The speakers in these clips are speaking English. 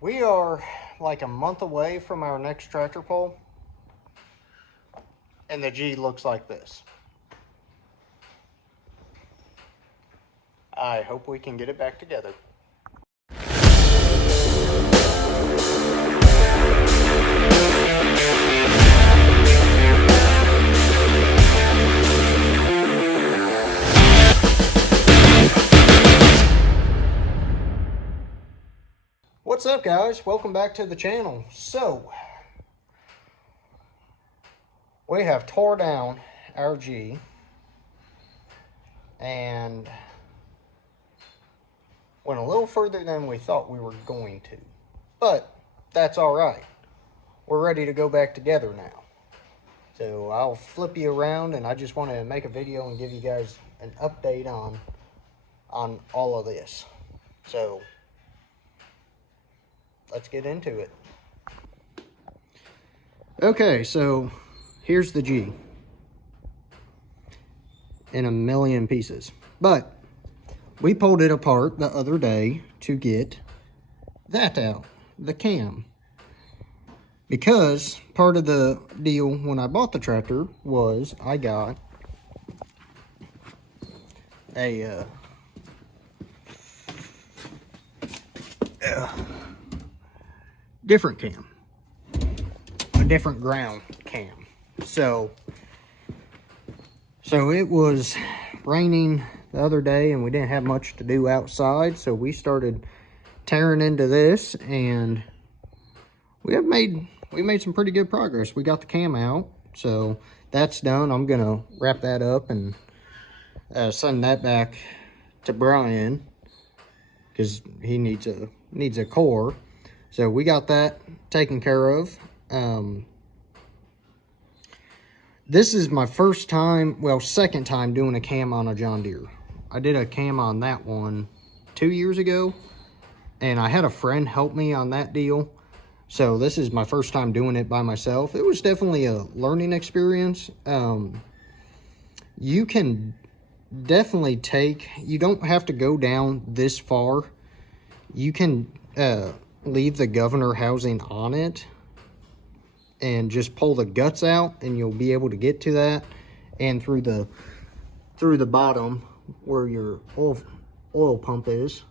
We are like a month away from our next tractor pull, and the G looks like this. I hope we can get it back together. What's up, guys? Welcome back to the channel. So, we have tore down our G and went a little further than we thought we were going to. But that's all right. We're ready to go back together now. So I'll flip you around, and I just want to make a video and give you guys an update on all of this. So let's get into it. Okay, so here's the G in a million pieces. But we pulled it apart the other day to get that out, the cam. Because part of the deal when I bought the tractor was I got a different cam, a different ground cam. So it was raining the other day and we didn't have much to do outside, so we started tearing into this, and we made some pretty good progress. We got the cam out, so that's done. I'm gonna wrap that up and send that back to Brian because he needs a core. So we got that taken care of. This is my first time, well, second time doing a cam on a John Deere. I did a cam on that one 2 years ago, and I had a friend help me on that deal. So this is my first time doing it by myself. It was definitely a learning experience. You can definitely you don't have to go down this far. You can leave the governor housing on it and just pull the guts out, and you'll be able to get to that, and through the bottom where your oil pump is.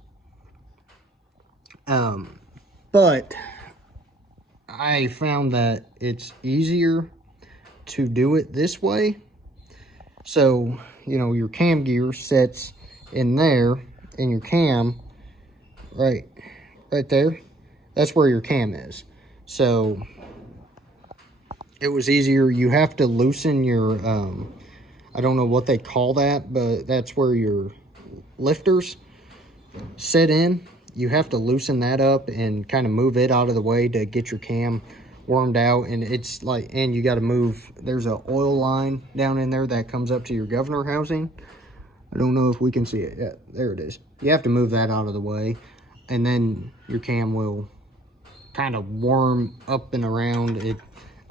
But I found that it's easier to do it this way. So, you know, your cam gear sits in there, and your cam right there, that's where your cam is. So it was easier. You have to loosen your I don't know what they call that, but that's where your lifters sit in. You have to loosen that up and kind of move it out of the way to get your cam wormed out. And it's like, and you got to move, there's an oil line down in there that comes up to your governor housing. I don't know if we can see it. Yeah, there it is. You have to move that out of the way, and then your cam will kind of worm up and around it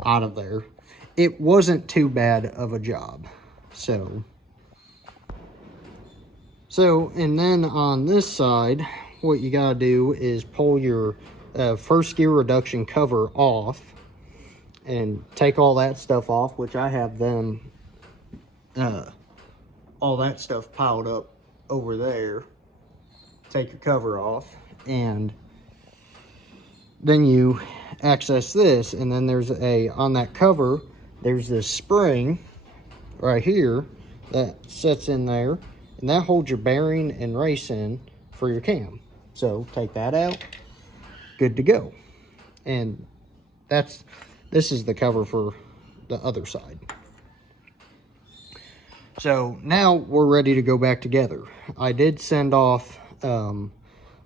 out of there. It wasn't too bad of a job. So and then on this side, what you gotta do is pull your first gear reduction cover off and take all that stuff off, which I have them all that stuff piled up over there. Take your cover off, and then you access this, and then there's on that cover there's this spring right here that sits in there, and that holds your bearing and race in for your cam. So take that out, good to go. And this is the cover for the other side. So now we're ready to go back together. I did send off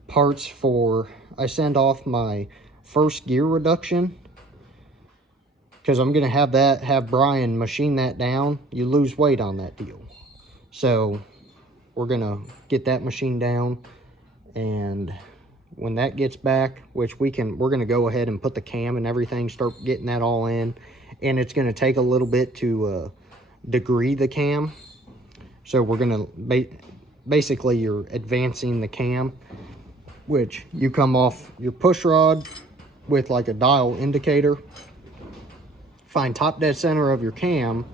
parts for, I send off my first gear reduction, because I'm going to have Brian machine that down. You lose weight on that deal. So we're going to get that machine down, and when that gets back, which we're going to go ahead and put the cam and everything, start getting that all in. And it's going to take a little bit to degree the cam. So we're going to basically, you're advancing the cam which you come off your push rod with like a dial indicator. Find top dead center of your cam,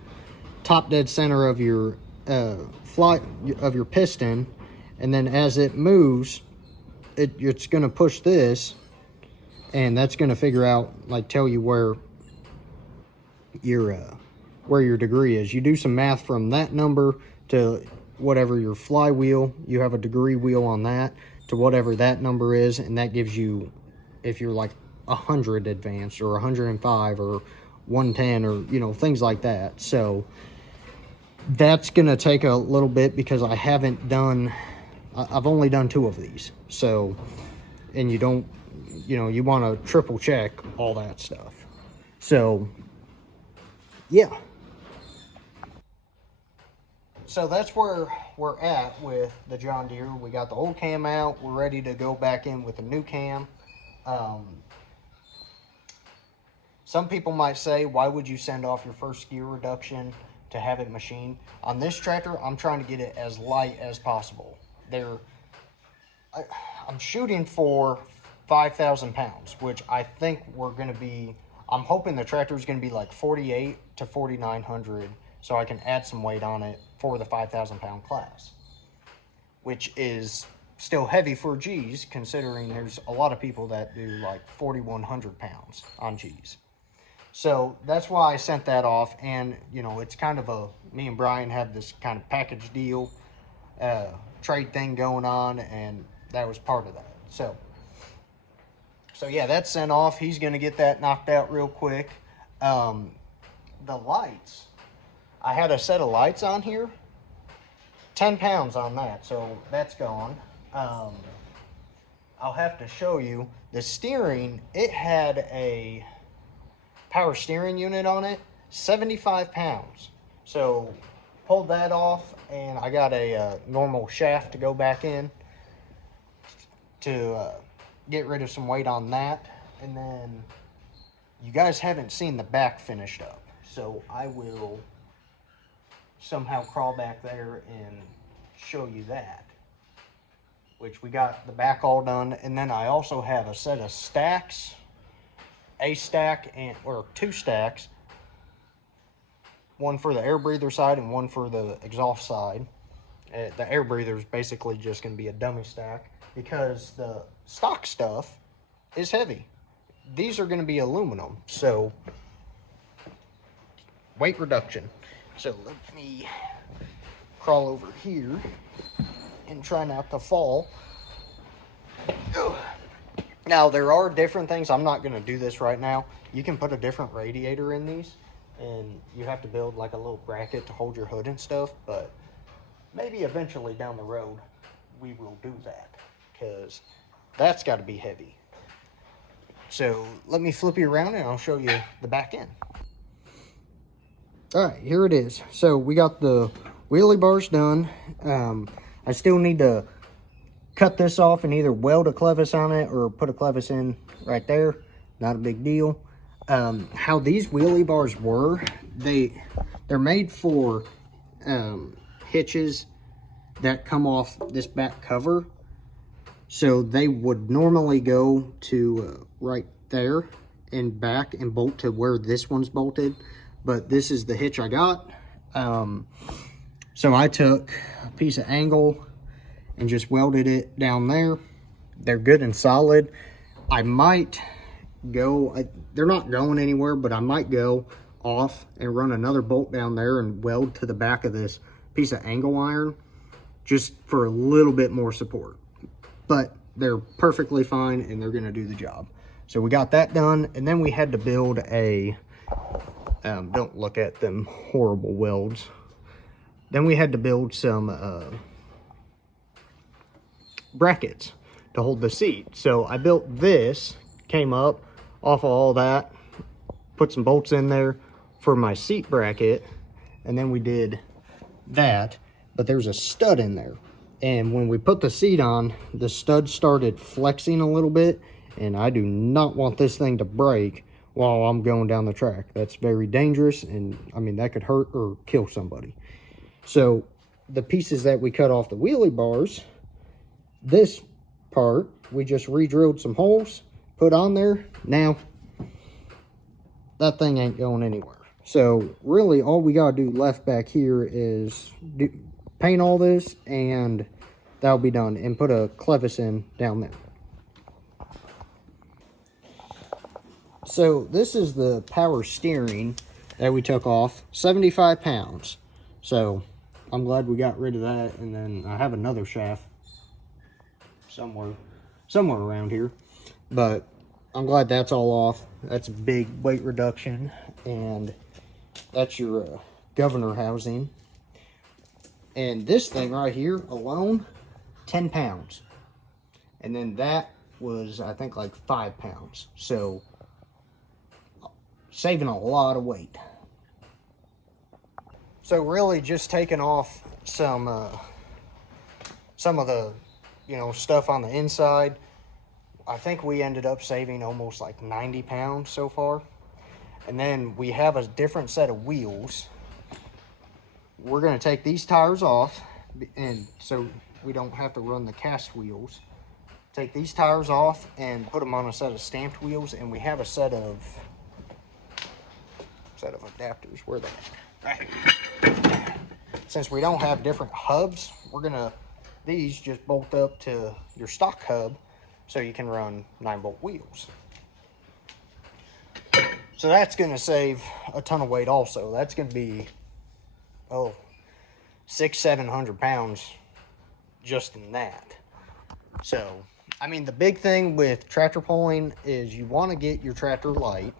top dead center of your your piston, and then as it moves, it's going to push this, and that's going to figure out, like, tell you where your degree is. You do some math from that number to whatever your flywheel, you have a degree wheel on that, to whatever that number is, and that gives you, if you're like 100 advanced or 105 or 110 or, you know, things like that. So that's gonna take a little bit because I've only done 2 of these. So, and you don't, you know, you want to triple check all that stuff. So yeah, so that's where we're at with the John Deere. We got the old cam out, we're ready to go back in with a new cam. Some people might say, why would you send off your first gear reduction to have it machined? On this tractor, I'm trying to get it as light as possible. I'm shooting for 5,000 pounds, which I think we're going to be, I'm hoping the tractor is going to be like 48 to 4,900, so I can add some weight on it for the 5,000 pound class, which is still heavy for G's, considering there's a lot of people that do like 4,100 pounds on G's. So that's why I sent that off. And, you know, it's kind of me and Brian have this kind of package deal, trade thing going on, and that was part of that. So yeah, that's sent off. He's going to get that knocked out real quick. The lights, I had a set of lights on here, 10 pounds on that, so that's gone. I'll have to show you the steering. It had a power steering unit on it, 75 pounds. So pulled that off, and I got a normal shaft to go back in to get rid of some weight on that. And then you guys haven't seen the back finished up, so I will somehow crawl back there and show you that, which we got the back all done. And then I also have a set of stacks, a stack or 2 stacks, one for the air breather side and one for the exhaust side. The air breather is basically just going to be a dummy stack because the stock stuff is heavy. These are going to be aluminum, so weight reduction. So let me crawl over here and try not to fall. Ugh. Now, there are different things. I'm not going to do this right now. You can put a different radiator in these, and you have to build like a little bracket to hold your hood and stuff, but maybe eventually down the road we will do that, because that's got to be heavy. So let me flip you around and I'll show you the back end. All right, here it is. So we got the wheelie bars done. I still need to cut this off and either weld a clevis on it or put a clevis in right there. Not a big deal. How these wheelie bars were, they're made for hitches that come off this back cover. So they would normally go to right there and back and bolt to where this one's bolted. But this is the hitch I got. So I took a piece of angle and just welded it down there. They're good and solid. I might go, they're not going anywhere, but I might go off and run another bolt down there and weld to the back of this piece of angle iron just for a little bit more support. But they're perfectly fine and they're gonna do the job. So we got that done, and then we had to build a, don't look at them horrible welds. Then we had to build some brackets to hold the seat. So I built this, came up off of all that, put some bolts in there for my seat bracket, and then we did that, but there's a stud in there. And when we put the seat on, the stud started flexing a little bit, and I do not want this thing to break while I'm going down the track. That's very dangerous, and I mean, that could hurt or kill somebody. So the pieces that we cut off the wheelie bars, this part we just re-drilled some holes, put on there. Now, that thing ain't going anywhere. So really all we gotta do left back here is paint all this, and that'll be done, and put a clevis in down there. So this is the power steering that we took off, 75 pounds. So I'm glad we got rid of that. And then I have another shaft somewhere around here, but I'm glad that's all off. That's a big weight reduction. And that's your governor housing. And this thing right here alone, 10 pounds. And then that was, I think, like 5 pounds. So saving a lot of weight. So really just taking off some of the, stuff on the inside. I think we ended up saving almost like 90 pounds so far. And then we have a different set of wheels. We're going to take these tires off, and so we don't have to run the cast wheels. Take these tires off and put them on a set of stamped wheels, and we have a set of adapters. Where they at? Since we don't have different hubs, these just bolt up to your stock hub, so you can run 9-volt wheels. So that's going to save a ton of weight also. That's going to be, 600-700 pounds just in that. So, I mean, the big thing with tractor pulling is you want to get your tractor light,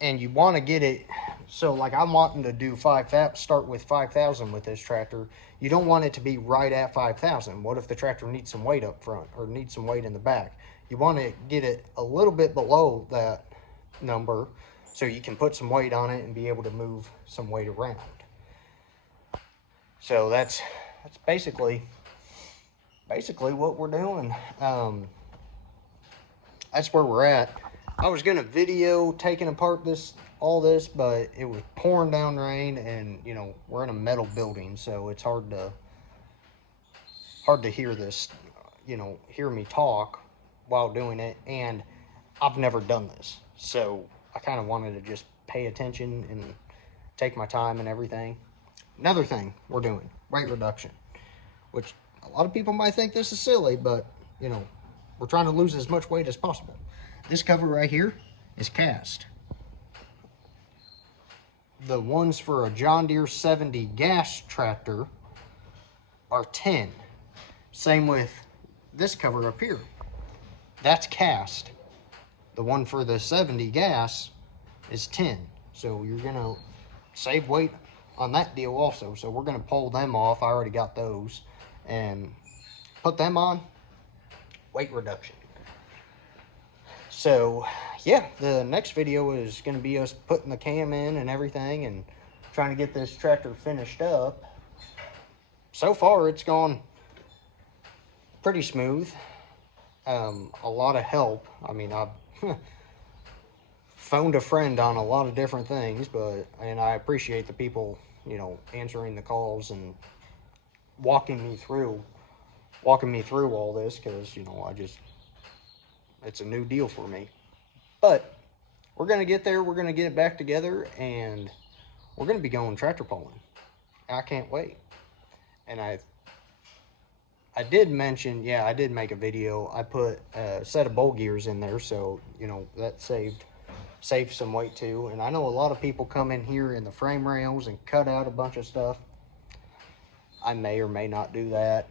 and you want to get it, so like I'm wanting to do start with 5,000 with this tractor. You don't want it to be right at 5,000. What if the tractor needs some weight up front or needs some weight in the back? You want to get it a little bit below that number so you can put some weight on it and be able to move some weight around. So that's basically what we're doing. That's where we're at. I was gonna video taking apart all this, but it was pouring down rain, and we're in a metal building, so it's hard to hear this, hear me talk while doing it. And I've never done this, so I kind of wanted to just pay attention and take my time and everything. Another thing we're doing, weight reduction, which a lot of people might think this is silly, but we're trying to lose as much weight as possible. This cover right here is cast. The ones for a John Deere 70 gas tractor are 10. Same with this cover up here. That's cast. The one for the 70 gas is 10. So you're gonna save weight on that deal also. So we're gonna pull them off. I already got those, and put them on. Weight reduction. So yeah, the next video is going to be us putting the cam in and everything, and trying to get this tractor finished up. So far it's gone pretty smooth. A lot of help. I mean, I've phoned a friend on a lot of different things, and I appreciate the people, answering the calls and walking me through all this, because it's a new deal for me. But we're going to get there. We're going to get it back together, and we're going to be going tractor pulling. I can't wait. And I did mention, I did make a video. I put a set of bowl gears in there, so that saved some weight too. And I know a lot of people come in here in the frame rails and cut out a bunch of stuff. I may or may not do that.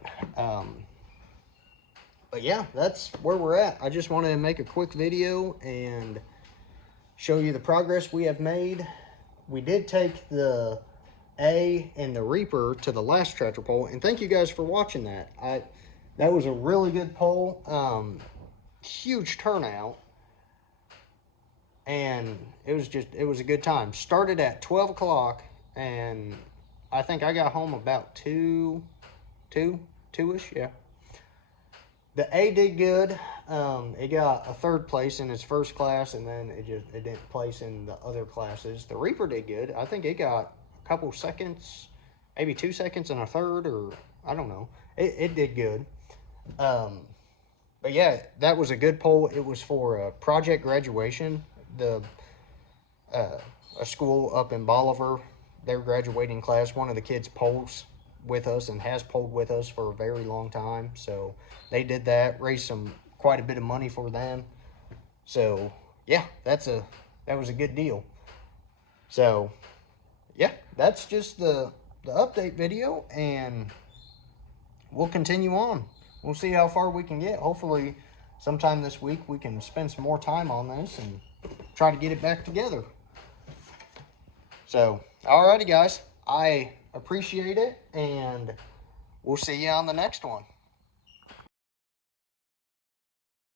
But yeah, that's where we're at. I just wanted to make a quick video and show you the progress we have made. We did take the A and the Reaper to the last tractor pull, and thank you guys for watching that. That was a really good pull. Huge turnout, and it was a good time. Started at 12 o'clock, and I think I got home about 2-ish, yeah. The A did good. It got a 3rd place in its first class, and then it didn't place in the other classes. The Reaper did good. I think it got a couple seconds, maybe 2 seconds and a 3rd, or I don't know. It did good. But yeah, that was a good poll. It was for a project graduation. A school up in Bolivar, their graduating class, one of the kids polls with us and has polled with us for a very long time. So they did that, raised quite a bit of money for them. So yeah, that was a good deal. So yeah, that's just the update video, and we'll continue on. We'll see how far we can get. Hopefully sometime this week we can spend some more time on this and try to get it back together. So, alrighty guys, I appreciate it, and we'll see you on the next one.